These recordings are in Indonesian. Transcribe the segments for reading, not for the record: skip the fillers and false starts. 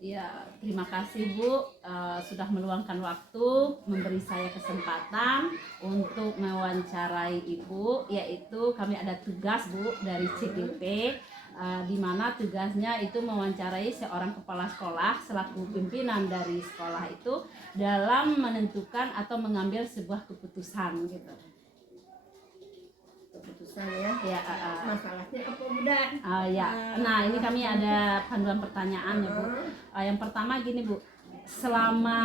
Ya, terima kasih Bu, sudah meluangkan waktu memberi saya kesempatan untuk mewawancarai Ibu, yaitu kami ada tugas Bu dari CGP, di mana tugasnya itu mewawancarai seorang kepala sekolah selaku pimpinan dari sekolah itu dalam menentukan atau mengambil sebuah keputusan gitu. Keputusan ya. Ya, Masalahnya apa Bunda? ya. Nah, ini kami ada panduan pertanyaan ya Bu. Yang pertama gini Bu, selama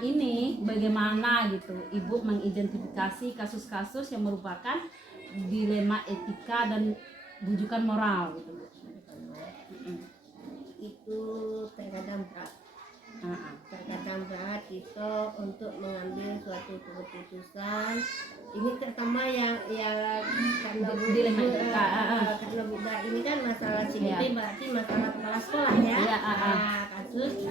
ini bagaimana gitu Ibu mengidentifikasi kasus-kasus yang merupakan dilema etika dan bujukan moral gitu Bu? Itu terkadang berat. Terkadang berat itu untuk mengambil suatu keputusan. Ini terutama yang karena dilema etika. Karena Bunda ini kan masalah CGP berarti masalah kepala sekolah ya. Kasus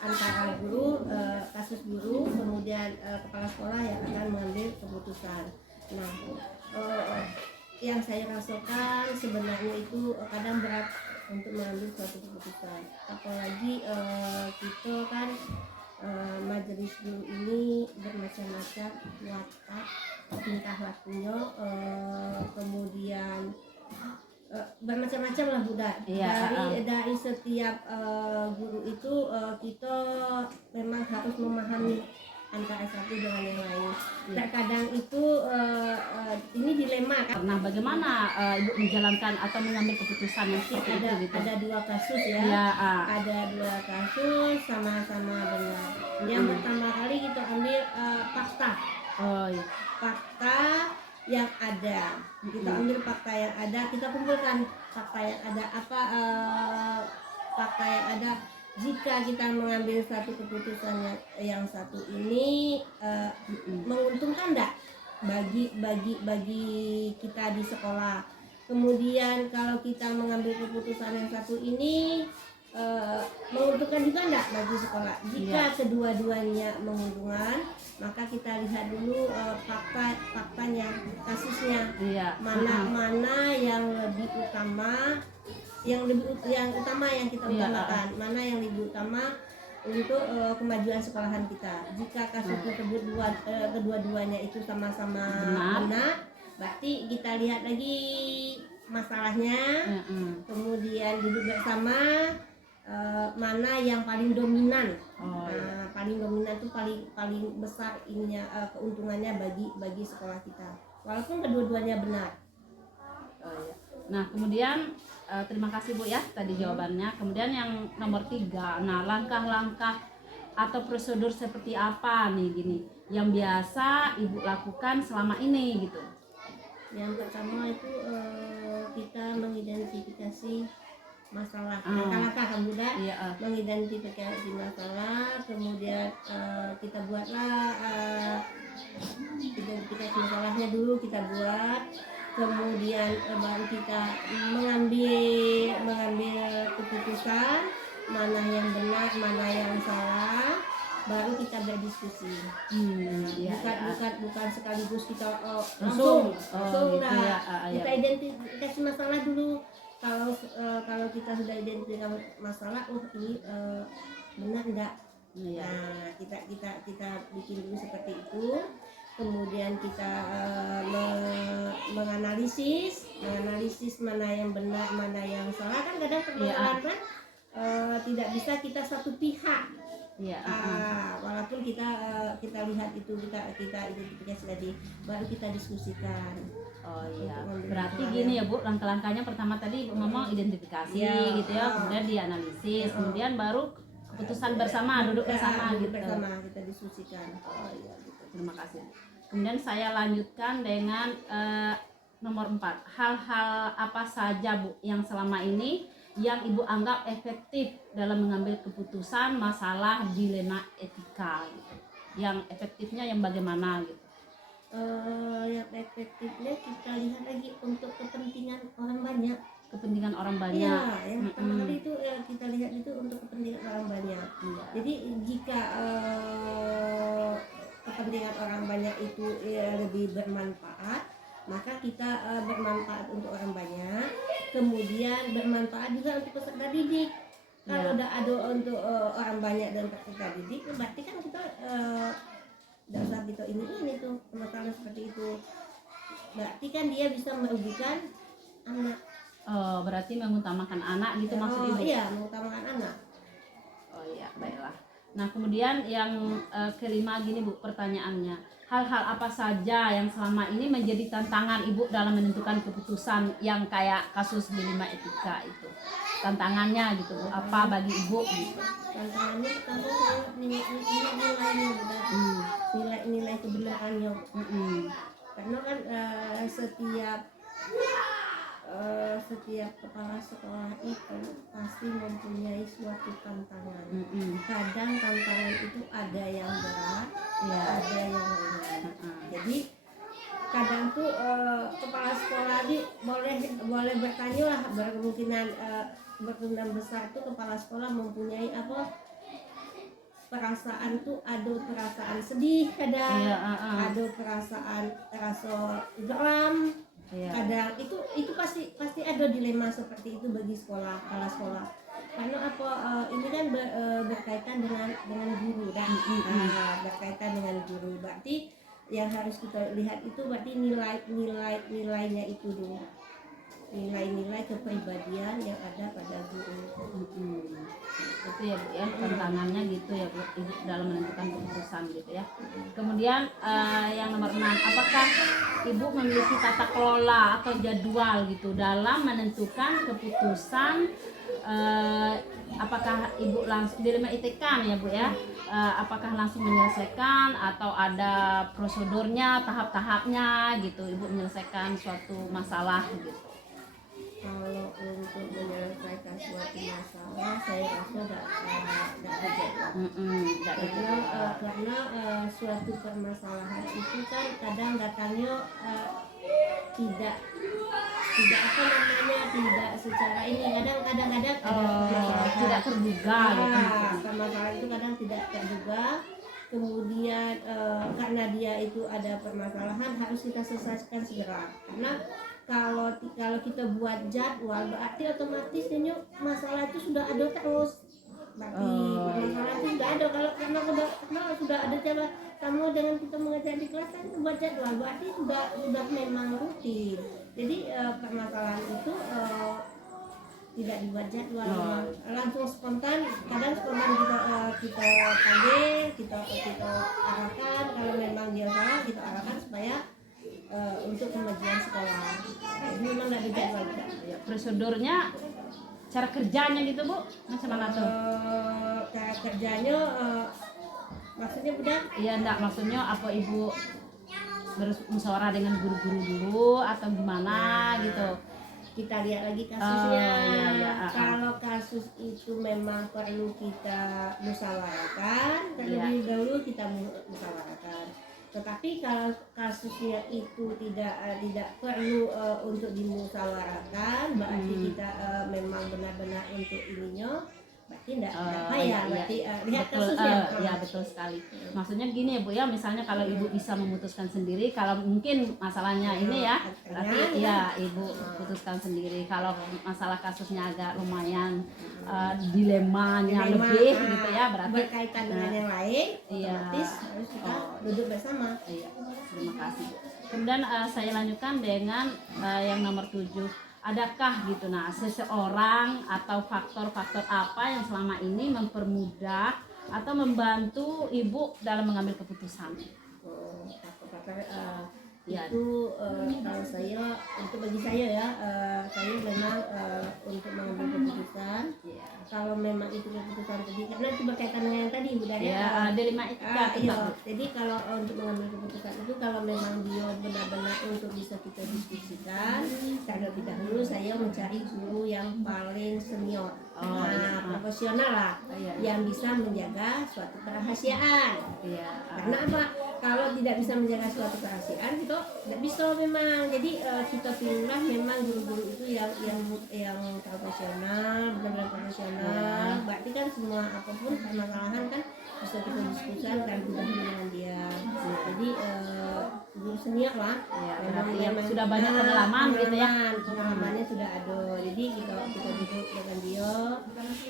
antara guru, kasus guru kemudian kepala sekolah yang akan mengambil keputusan. Nah, yang saya rasakan sebenarnya itu kadang berat untuk mengambil suatu keputusan, apalagi kita kan majelis guru ini bermacam-macam watak tingkah lakunya, kemudian bermacam-macam lah Bunda. Dari setiap guru itu kita memang harus memahami antara satu dengan yang lain. Terkadang itu ini dilema kan. Nah, bagaimana Ibu menjalankan atau mengambil keputusan yang seperti itu gitu? Ada dua kasus ya. Ada dua kasus sama-sama benar. Yang pertama kali kita ambil fakta. Fakta yang ada. Kita ambil fakta yang ada, kita kumpulkan fakta yang ada. Apa fakta yang ada? Jika kita mengambil satu keputusan yang satu ini menguntungkan enggak bagi kita di sekolah. Kemudian kalau kita mengambil keputusan yang satu ini menguntungkan juga enggak bagi sekolah. Jika kedua-duanya menguntungkan, maka kita lihat dulu faktanya, kasusnya. Mana yang lebih utama, yang utama yang kita utamakan, mana yang lebih utama untuk kemajuan sekolahan kita. Jika kasus tersebut kedua-duanya itu sama-sama benar, berarti kita lihat lagi masalahnya, kemudian duduk bersama mana yang paling dominan. Paling dominan itu paling besar ininya keuntungannya bagi sekolah kita, walaupun kedua-duanya benar. Nah, kemudian terima kasih Bu ya tadi jawabannya. Kemudian yang nomor 3, nah langkah-langkah atau prosedur seperti apa nih gini yang biasa Ibu lakukan selama ini gitu? Yang pertama itu kita mengidentifikasi masalah, langkah-langkah kan Bunda. Mengidentifikasi masalah, kemudian kita buatlah identifikasi masalahnya dulu kita buat, kemudian baru kita mengambil keputusan mana yang benar, mana yang salah, baru kita berdiskusi. Bukan sekaligus kita langsung kita identifikasi masalah dulu. Kalau kita sudah identifikasi masalah, ini benar enggak? Nah, kita bikin dulu seperti itu. Kemudian kita menganalisis mana yang benar, mana yang salah. Kan kadang permasalahan kan tidak bisa kita satu pihak. Walaupun kita lihat itu, kita identifikasi tadi, baru kita diskusikan. Berarti gini ya Bu, langkah-langkahnya pertama tadi Ibu ngomong identifikasi gitu ya, kemudian dianalisis, kemudian baru keputusan bersama, duduk bersama gitu. Bersama kita diskusikan. Gitu. Terima kasih. Kemudian saya lanjutkan dengan nomor 4. Hal-hal apa saja Bu yang selama ini yang Ibu anggap efektif dalam mengambil keputusan masalah dilema etika gitu. Yang efektifnya yang bagaimana gitu? Yang efektifnya kita lihat lagi untuk kepentingan orang banyak. Kepentingan orang banyak. Iya, yang pertama kali itu kita lihat itu untuk kepentingan orang banyak. Jadi jika kepentingan orang banyak itu lebih bermanfaat, maka kita bermanfaat untuk orang banyak, kemudian bermanfaat juga untuk peserta didik. Kalau Iya. udah ada untuk orang banyak dan peserta didik, berarti kan kita nggak usah kita ini tuh masalah seperti itu. Berarti kan dia bisa merugikan anak. Oh, berarti mengutamakan anak gitu maksud Ibu? Iya, mengutamakan anak. Oh iya, baiklah. Nah, kemudian yang kelima gini Bu, pertanyaannya. Hal-hal apa saja yang selama ini menjadi tantangan Ibu dalam menentukan keputusan yang kayak kasus dilema etika itu? Tantangannya gitu Bu, apa bagi Ibu gitu? Tantangannya pertama saya nilainya udah nilai kebenarannya. Karena kan setiap kepala sekolah itu pasti mempunyai suatu tantangan. Kadang tantangan itu ada yang berat, ada yang ringan. Jadi kadang tuh kepala sekolah ini boleh bertanya lah, berkemungkinan besar tuh kepala sekolah mempunyai perasaan tuh, ada perasaan sedih kadang, ada perasaan rasa geram. Kadang itu pasti ada dilema seperti itu bagi kepala sekolah. Karena ini kan berkaitan dengan guru dan berkaitan dengan guru. Berarti yang harus kita lihat itu berarti nilainya itu dulu. Nilai-nilai kepribadian yang ada pada guru. Itu ya Bu ya, tantangannya gitu ya Bu, Ibu dalam menentukan keputusan gitu ya. Kemudian yang nomor 6, apakah Ibu memiliki tata kelola atau jadwal gitu dalam menentukan keputusan, apakah Ibu langsung dilema ITK nih ya Bu ya, apakah langsung menyelesaikan atau ada prosedurnya, tahap-tahapnya gitu Ibu menyelesaikan suatu masalah gitu? Kalau untuk menyelesaikan suatu masalah, saya rasa tidak ada karena suatu permasalahan itu kan kadang datangnya tidak tidak secara ini, kadang-kadang tidak terduga gitu. Permasalahan itu kadang tidak terduga. Kemudian karena dia itu ada permasalahan, harus kita selesaikan segera. Karena kalau kita buat jadwal berarti otomatis ini masalah itu sudah ada terus. Berarti masalah itu sudah ada. Karena sudah ada cara kamu dengan kita mengajar di kelas kan buat jadwal, berarti sudah memang rutin. Jadi permasalahan itu tidak dibuat jadwal, langsung spontan. Kadang spontan kita panggil, kita arahkan. Kalau memang dia salah, kita arahkan supaya untuk kemajuan sekolah. Jadi memang nggak ada jadwal. Prosedurnya, cara kerjanya gitu Bu, macam mana tuh? Cara kerjanya maksudnya budak? Iya enggak, maksudnya apa Ibu bermusyawarah dengan guru-guru dulu atau gimana gitu? Kita lihat lagi kasusnya. Kalau kasus itu memang perlu kita musyawarahkan, terlebih dahulu kita musyawarahkan. Tetapi kalau kasusnya itu tidak perlu untuk dimusyawarahkan, berarti kita memang benar-benar untuk ininya, berarti tidak payah. Berarti lihat kasusnya. Ya betul sekali. Maksudnya gini ya Bu ya, misalnya kalau Ibu bisa memutuskan sendiri, kalau mungkin masalahnya ini ya, berarti ya Ibu putuskan sendiri. Kalau masalah kasusnya agak lumayan dilemanya lebih gitu ya, berarti berkaitan dengan yang lain, otomatis harus kita duduk bersama. Iya, terima kasih Bu. Kemudian saya lanjutkan dengan yang nomor 7. Adakah gitu seseorang atau faktor-faktor apa yang selama ini mempermudah atau membantu Ibu dalam mengambil keputusan? Faktor-faktor itu kalau saya, untuk bagi saya ya, saya memang untuk mengambil keputusan. Kalau memang itu keputusan tadi, karena itu berkaitan dengan yang tadi udah dilema etika. Jadi kalau untuk mengambil keputusan itu, kalau memang dia benar-benar untuk bisa kita diskusikan, terlebih dahulu saya mencari guru yang paling senior, profesional lah, yang bisa menjaga suatu kerahasiaan. Karena apa? Kalau tidak bisa menjaga suatu kerahasiaan, kita tidak bisa memang. Jadi kita pilihlah memang guru-guru itu yang profesional, benar-benar profesional. Berarti kan semua apapun permasalahan kan bisa kita diskusikan dan didahului dengan dia. Jadi guru senior lah. Ya, berarti yang sudah banyak pengalaman gitu ya. Pengalamannya sudah ada. Jadi kita duduk dengan dia,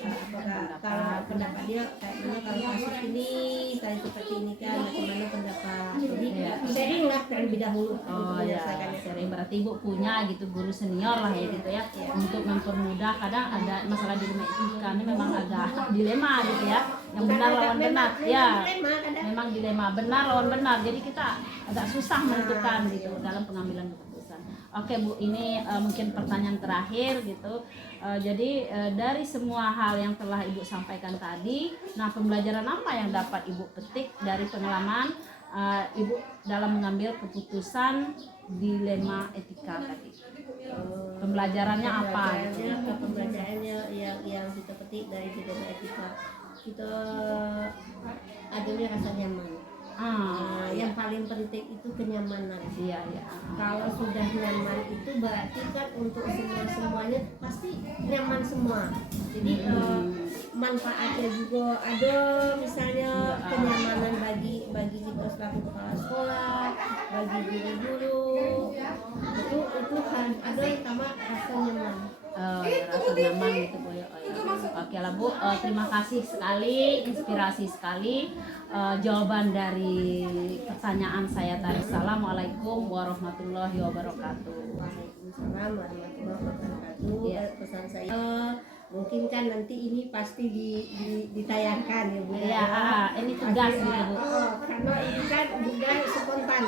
apakah kalau pendapat dia kayak mana kalau kasus ini saya seperti ini kan, bagaimana pendapat. Jadi sharing lah terlebih dahulu. Oh ya, sering berarti ibu punya gitu guru senior lah ya gitu ya, untuk mempermudah. Kadang ada masalah dilema etika ini memang agak dilema gitu ya, yang benar lawan benar ya, memang dilema benar lawan benar, jadi kita agak susah menentukan gitu dalam pengambilan keputusan. Oke Bu, ini mungkin pertanyaan terakhir gitu. Jadi dari semua hal yang telah Ibu sampaikan tadi, nah pembelajaran apa yang dapat Ibu petik dari pengalaman Ibu dalam mengambil keputusan dilema etika tadi? Pembelajarannya apa? Pembelajarannya yang kita petik dari dilema etika, kita adanya rasa nyaman. Yang paling penting itu kenyamanan. Iya. Kalau sudah nyaman itu berarti kan untuk semuanya pasti nyaman semua. Jadi manfaatnya juga ada, misalnya kenyamanan bagi kita selaku kepala sekolah, bagi guru-guru. Itu kan ada yang sama rasa nyaman. Rasa nyaman gitu Bu ya. Oke lah Bu, terima kasih sekali, inspirasi sekali jawaban dari pertanyaan saya tadi. Assalamualaikum warahmatullahi wabarakatuh. Waalaikumsalam warahmatullahi wabarakatuh. Pesan saya mungkin kan nanti ini pasti ditayangkan ya Bu. Ya, ini tugas gitu Bu. Karena ini kan bukan spontan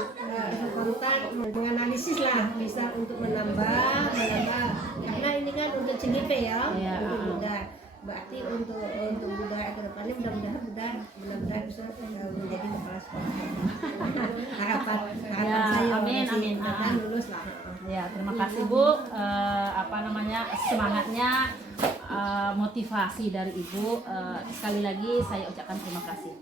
menganalisis lah, bisa untuk menambah karena ini kan untuk CGP ya, untuk budaya. Berarti untuk budaya ke depannya mudah-mudahan bisa menjadi kepala sekolah. harapan saya amin. Lulus lah. Ya, terima kasih Bu. Semangatnya, motivasi dari Ibu. Sekali lagi saya ucapkan terima kasih.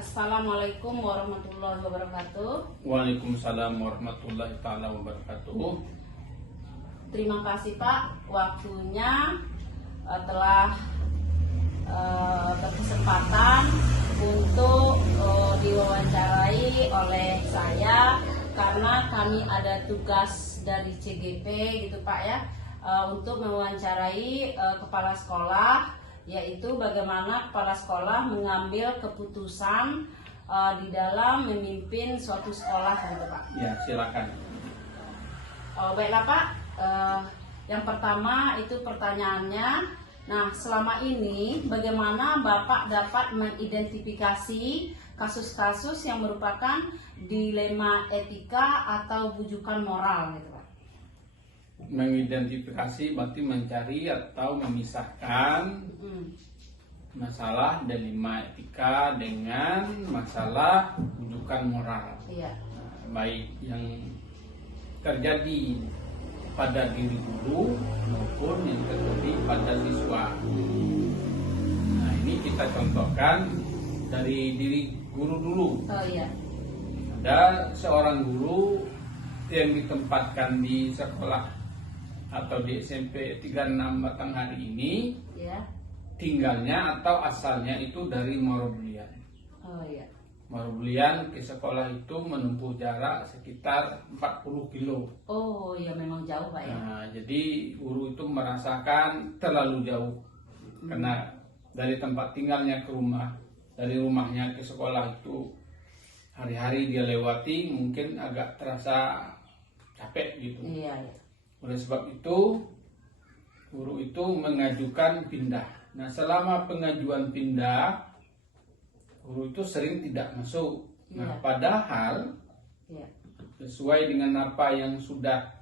Assalamualaikum warahmatullahi wabarakatuh. Waalaikumsalam warahmatullahi taala wabarakatuh. Terima kasih Pak, waktunya telah berkesempatan untuk diwawancarai oleh saya, karena kami ada tugas dari CGP gitu Pak ya, untuk mewawancarai kepala sekolah, yaitu bagaimana kepala sekolah mengambil keputusan di dalam memimpin suatu sekolah gitu Pak. Ya, silakan. Baiklah Pak, yang pertama itu pertanyaannya. Nah, selama ini bagaimana Bapak dapat mengidentifikasi kasus-kasus yang merupakan dilema etika atau bujukan moral gitu Pak? Mengidentifikasi berarti mencari atau memisahkan masalah dilema etika dengan masalah bujukan moral. Iya. Baik yang terjadi pada diri guru maupun yang terjadi pada siswa. Nah, ini kita contohkan dari diri guru dulu. Oh iya. Ada seorang guru yang ditempatkan di sekolah atau di SMP 36 Batanghari ini, Ya. tinggalnya atau asalnya itu dari Morobulian. Oh iya. Morobulian ke sekolah itu menempuh jarak sekitar 40 kilo. Oh iya, memang jauh Pak ya. Nah, jadi guru itu merasakan terlalu jauh karena dari tempat tinggalnya ke rumah, dari rumahnya ke sekolah itu hari-hari dia lewati, mungkin agak terasa capek gitu. Iya. Oleh sebab itu guru itu mengajukan pindah. Nah, selama pengajuan pindah, guru itu sering tidak masuk. Nah, padahal sesuai dengan apa yang sudah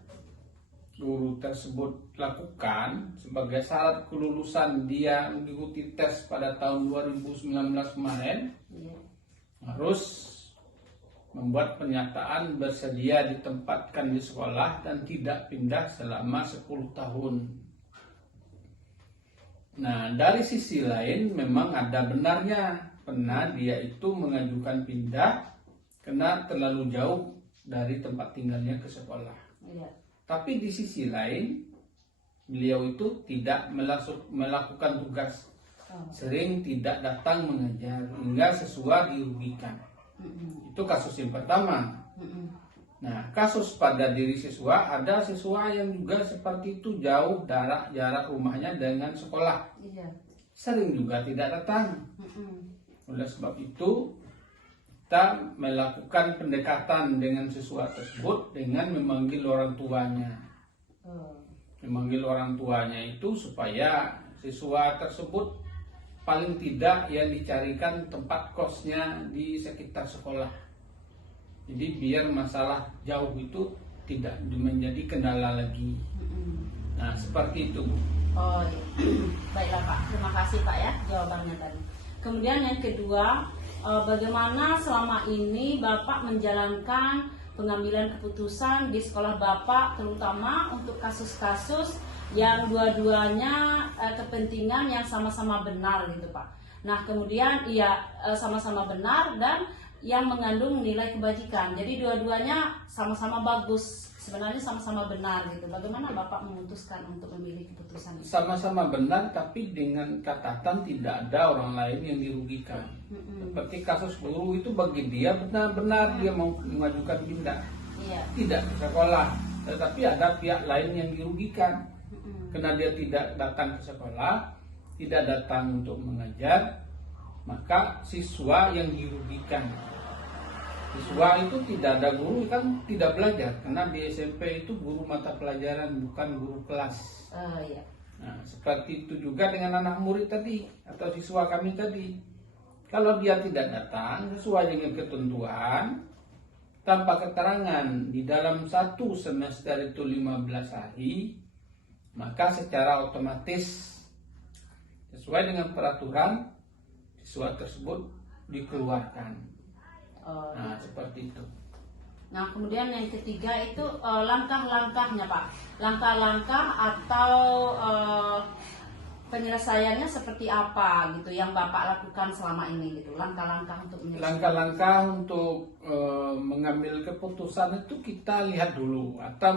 guru tersebut lakukan sebagai syarat kelulusan dia mengikuti tes pada tahun 2019 kemarin, harus membuat pernyataan bersedia ditempatkan di sekolah dan tidak pindah selama 10 tahun. Nah, dari sisi lain memang ada benarnya, pernah dia itu mengajukan pindah karena terlalu jauh dari tempat tinggalnya ke sekolah. Iya. Tapi di sisi lain beliau itu tidak melakukan tugas, sering tidak datang mengajar hingga siswa dirugikan. Itu kasus yang pertama. Nah, kasus pada diri siswa, ada siswa yang juga seperti itu, jauh jarak rumahnya dengan sekolah, sering juga tidak datang. Oleh sebab itu kita melakukan pendekatan dengan siswa tersebut dengan memanggil orang tuanya. Memanggil orang tuanya itu supaya siswa tersebut paling tidak yang dicarikan tempat kosnya di sekitar sekolah. Jadi biar masalah jauh itu tidak menjadi kendala lagi. Nah, seperti itu, Bu. Oh iya. Baiklah Pak, terima kasih Pak ya jawabannya tadi. Kemudian yang kedua, bagaimana selama ini Bapak menjalankan pengambilan keputusan di sekolah Bapak, terutama untuk kasus-kasus yang dua-duanya kepentingan yang sama-sama benar gitu Pak. Nah kemudian sama-sama benar dan yang mengandung nilai kebajikan. Jadi dua-duanya sama-sama bagus, sebenarnya sama-sama benar gitu. Bagaimana Bapak memutuskan untuk memilih keputusan itu? Sama-sama benar, tapi dengan catatan tidak ada orang lain yang dirugikan. Seperti kasus guru itu, bagi dia benar-benar dia mau mengajukan pindah, tidak ke sekolah, tetapi ada pihak lain yang dirugikan. Karena dia tidak datang ke sekolah, tidak datang untuk mengajar, maka siswa yang dirugikan. Siswa itu tidak ada guru, kan tidak belajar, karena di SMP itu guru mata pelajaran, bukan guru kelas. Nah, seperti itu juga dengan anak murid tadi atau siswa kami tadi. Kalau dia tidak datang sesuai dengan ketentuan, tanpa keterangan di dalam satu semester itu 15 hari, maka secara otomatis sesuai dengan peraturan siswa tersebut dikeluarkan. Nah, seperti itu. Nah, kemudian yang ketiga itu langkah-langkahnya Pak. Langkah-langkah atau penyelesaiannya seperti apa gitu yang Bapak lakukan selama ini gitu. Langkah-langkah untuk menyelesaikan. Langkah-langkah untuk mengambil keputusan itu kita lihat dulu atau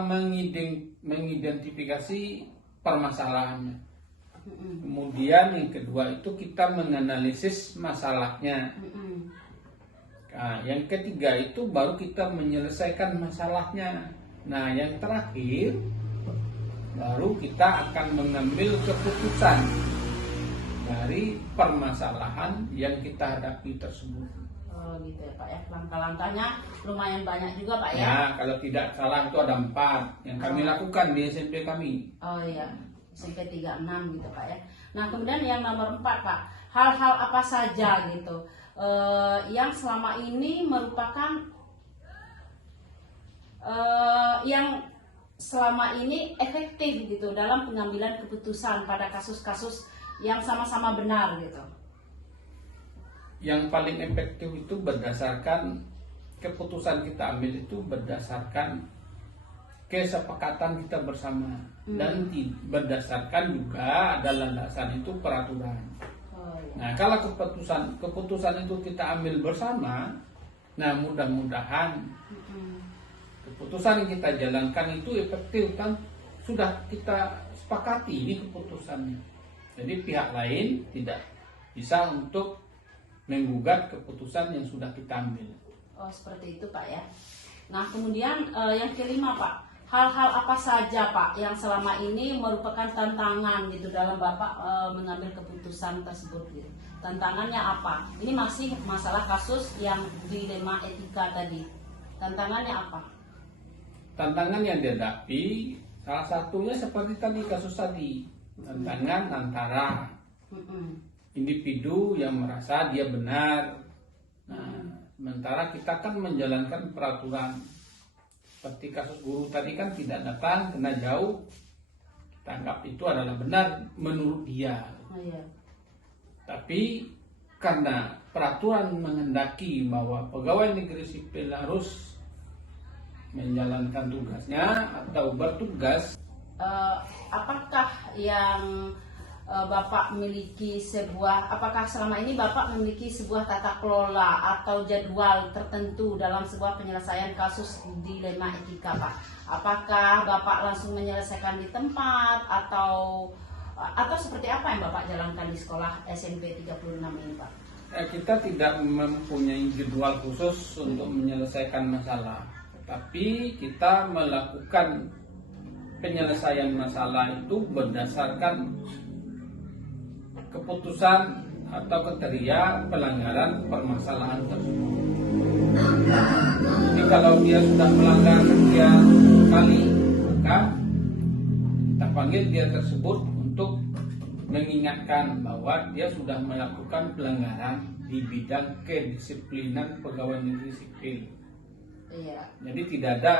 mengidentifikasi permasalahannya. Kemudian yang kedua itu kita menganalisis masalahnya. Nah, yang ketiga itu baru kita menyelesaikan masalahnya. Nah, yang terakhir baru kita akan mengambil keputusan dari permasalahan yang kita hadapi tersebut. Oh gitu ya Pak ya. Langkah-langkahnya lumayan banyak juga Pak ya. Ya, kalau tidak salah itu ada 4 yang kami lakukan di SMP kami. Oh iya, SMP 36 gitu Pak ya. Nah kemudian yang nomor 4 Pak, hal-hal apa saja gitu yang selama ini merupakan yang selama ini efektif gitu dalam pengambilan keputusan pada kasus-kasus yang sama-sama benar gitu. Yang paling efektif itu berdasarkan keputusan kita ambil itu berdasarkan kesepakatan kita bersama dan berdasarkan juga ada landasan itu peraturan. Nah, kalau keputusan itu kita ambil bersama, nah mudah-mudahan keputusan yang kita jalankan itu efektif, kan sudah kita sepakati ini keputusannya. Jadi pihak lain tidak bisa untuk menggugat keputusan yang sudah kita ambil. Oh seperti itu Pak ya. Nah kemudian yang kelima Pak, hal-hal apa saja Pak yang selama ini merupakan tantangan gitu dalam Bapak mengambil keputusan tersebut gitu. Tantangannya apa? Ini masih masalah kasus yang dilema etika tadi. Tantangannya apa? Tantangan yang dihadapi salah satunya seperti tadi kasus tadi, tantangan antara individu yang merasa dia benar. Nah, sementara kita kan menjalankan peraturan. Seperti kasus guru tadi kan tidak datang karena jauh, kita anggap itu adalah benar menurut dia. Tapi karena peraturan menghendaki bahwa pegawai negeri sipil harus menjalankan tugasnya atau bertugas, apakah yang Bapak memiliki apakah selama ini Bapak memiliki sebuah tata kelola atau jadwal tertentu dalam sebuah penyelesaian kasus dilema etika, Pak? Apakah Bapak langsung menyelesaikan di tempat atau seperti apa yang Bapak jalankan di sekolah SMP 36 ini, Pak? Kita tidak mempunyai jadwal khusus untuk menyelesaikan masalah, tapi kita melakukan penyelesaian masalah itu berdasarkan keputusan atau kriteria pelanggaran permasalahan tersebut. Jadi kalau dia sudah melanggar sekian kali, maka kita panggil dia tersebut untuk mengingatkan bahwa dia sudah melakukan pelanggaran di bidang kedisiplinan pegawai negeri sipil. Iya. Jadi tidak ada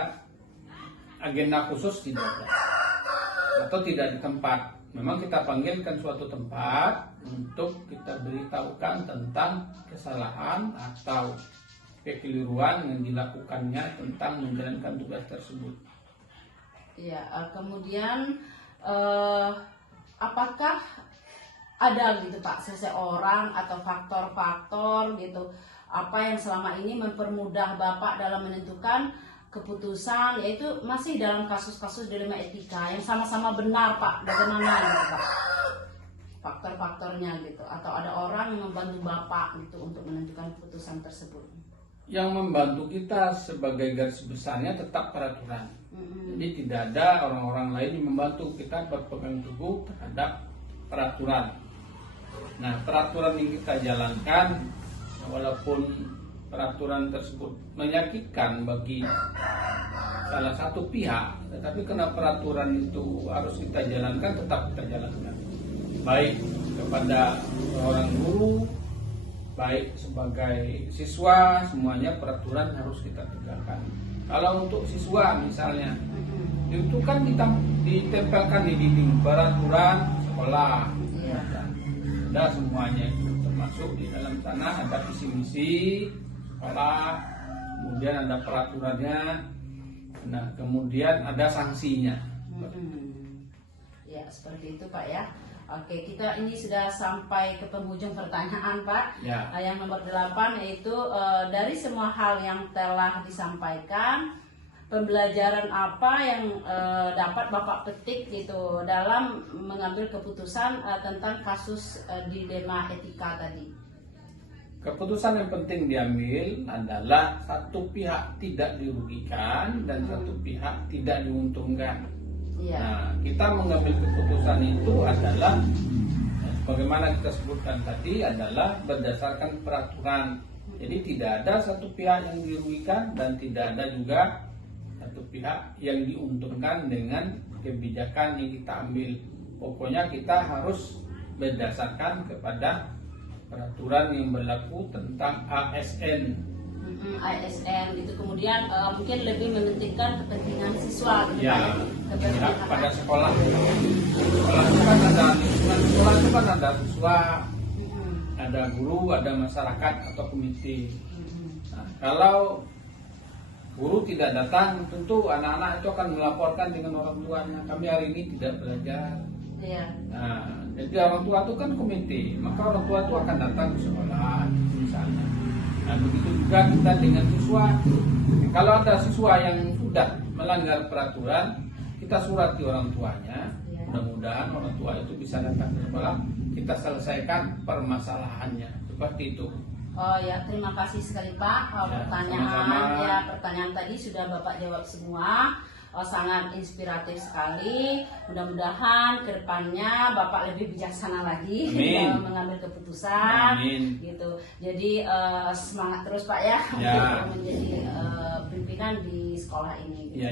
agenda khusus, tidak ada, atau tidak di tempat. Memang kita panggilkan suatu tempat untuk kita beritahukan tentang kesalahan atau kekeliruan yang dilakukannya tentang menjalankan tugas tersebut. Iya. Kemudian apakah ada gitu Pak seseorang atau faktor-faktor gitu apa yang selama ini mempermudah Bapak dalam menentukan keputusan, yaitu masih dalam kasus-kasus dilema etika yang sama-sama benar, Pak? Bagaimana gitu, Pak? Faktor-faktornya gitu, atau ada orang yang membantu Bapak gitu untuk menentukan keputusan tersebut? Yang membantu kita sebagai garis besarnya tetap peraturan. Jadi tidak ada orang-orang lain yang membantu kita berpegang teguh terhadap peraturan. Nah, peraturan yang kita jalankan, walaupun peraturan tersebut menyakitkan bagi salah satu pihak, tetapi karena peraturan itu harus kita jalankan, tetap kita jalankan. Baik kepada orang guru, baik sebagai siswa, semuanya peraturan harus kita tegakkan. Kalau untuk siswa misalnya, itu kan ditempelkan di dinding peraturan sekolah, ada semuanya, termasuk di dalam sana ada visi misi sekolah, kemudian ada peraturannya, nah kemudian ada sanksinya. Ya seperti itu Pak ya. Oke, kita ini sudah sampai ke penghujung pertanyaan Pak. Ya. Yang nomor 8 yaitu dari semua hal yang telah disampaikan, pembelajaran apa yang dapat Bapak petik gitu dalam mengambil keputusan tentang kasus dilema etika tadi? Keputusan yang penting diambil adalah satu pihak tidak dirugikan dan satu pihak tidak diuntungkan. Iya. Nah, kita mengambil keputusan itu adalah bagaimana kita sebutkan tadi adalah berdasarkan peraturan. Jadi tidak ada satu pihak yang dirugikan dan tidak ada juga satu pihak yang diuntungkan dengan kebijakan yang kita ambil. Pokoknya kita harus berdasarkan kepada peraturan yang berlaku tentang ASN. ASN itu kemudian mungkin lebih mementingkan kepentingan siswa gitu Ya, Kepentingan pada sekolah. Sekolah itu kan ada lingkungan sekolah itu kan ada siswa, ada guru, ada masyarakat atau komite. Nah, kalau guru tidak datang, tentu anak-anak itu akan melaporkan dengan orang tuanya. Kami hari ini tidak belajar. Iya. Nah, jadi orang tua itu kan komite, maka orang tua itu akan datang ke sekolah misalnya. Nah, begitu juga kita dengan siswa. Kalau ada siswa yang sudah melanggar peraturan, kita surati orang tuanya. Ya. Mudah-mudahan orang tua itu bisa datang ke sekolah, kita selesaikan permasalahannya. Seperti itu. Oh ya, terima kasih sekali Pak. Ya, Pertanyaan sama-sama. pertanyaan tadi sudah Bapak jawab semua. Sangat inspiratif sekali. Mudah-mudahan kedepannya Bapak lebih bijaksana lagi dalam mengambil keputusan. Amin. Gitu. Jadi semangat terus Pak ya, Ya. untuk menjadi pimpinan di sekolah ini. Ya.